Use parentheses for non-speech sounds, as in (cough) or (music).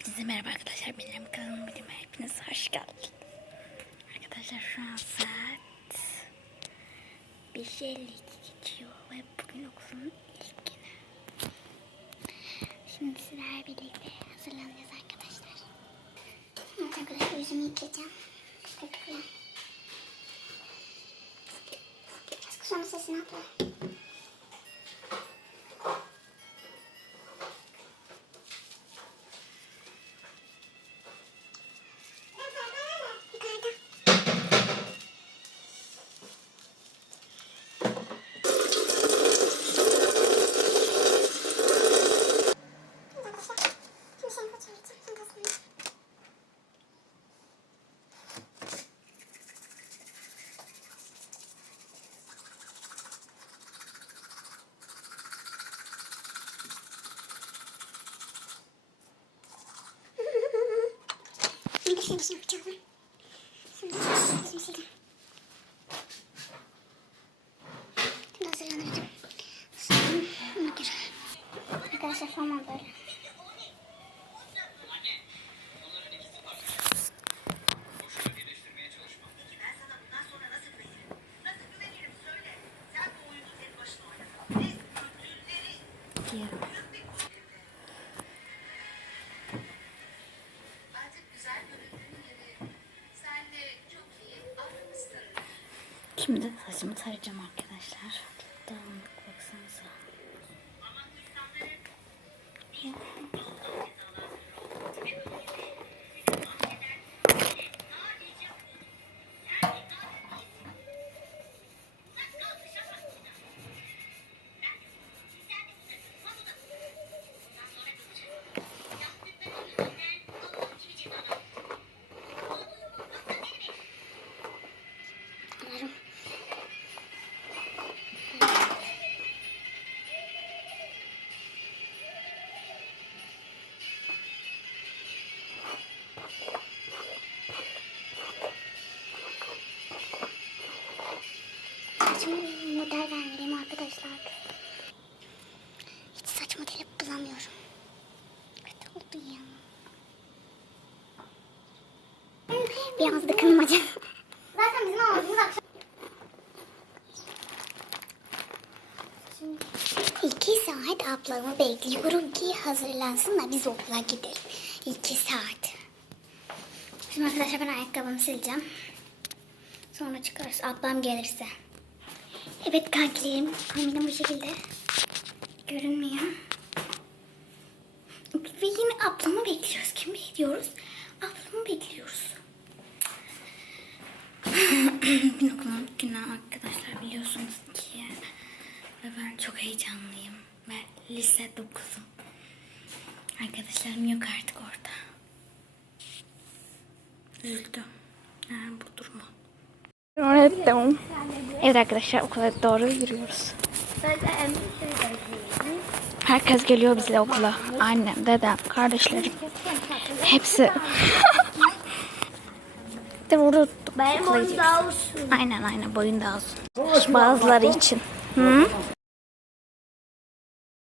Hepinize merhaba arkadaşlar. Benim kanalıma benim hepiniz hoş geldiniz. Arkadaşlar şu an saat 5.52 geçiyor ve bugün okulun ilk günü. Şimdi sizlerle birlikte hazırlanacağız arkadaşlar. Evet arkadaşlar yüzümü yıkayacağım. Biraz kısmı sesini atla. Şöyle şey yapacağım. Şimdi yüzümü sileceğim. Şimdi hazırlanırdım. Sonra. Arkadaşlar formal böyle. Şimdi saçımı tarayacağım arkadaşlar. Çok dağınık baksanıza. Modeli bulamıyorum. Kötü oldu ya. Biraz da kırmaca. Zaten bizim amacımız akşam. İki saat ablamı bekliyorum ki hazırlansın da biz okula gidelim. İki saat. Şimdi arkadaşlar ben ayakkabımı sileceğim. Sonra çıkarız ablam gelirse. Evet kankilerim. Kombinim bu şekilde. Görünmüyor. Ve yine ablamı bekliyoruz. Kimi bekliyoruz? Ablamı bekliyoruz. Bugün okulun günü arkadaşlar biliyorsunuz ki. Ve ben çok heyecanlıyım. Ve lise 9'um. Arkadaşlarım yok artık orada. Üzüldüm. Yani bu. Öğrettim. Evet arkadaşlar okula doğru yürüyoruz. Herkes geliyor bizle okula. Annem, dedem, kardeşlerim. Hepsi. (laughs) de Benim okula uzun. Aynen aynen boyun daha uzun. Bazıları için. Hı?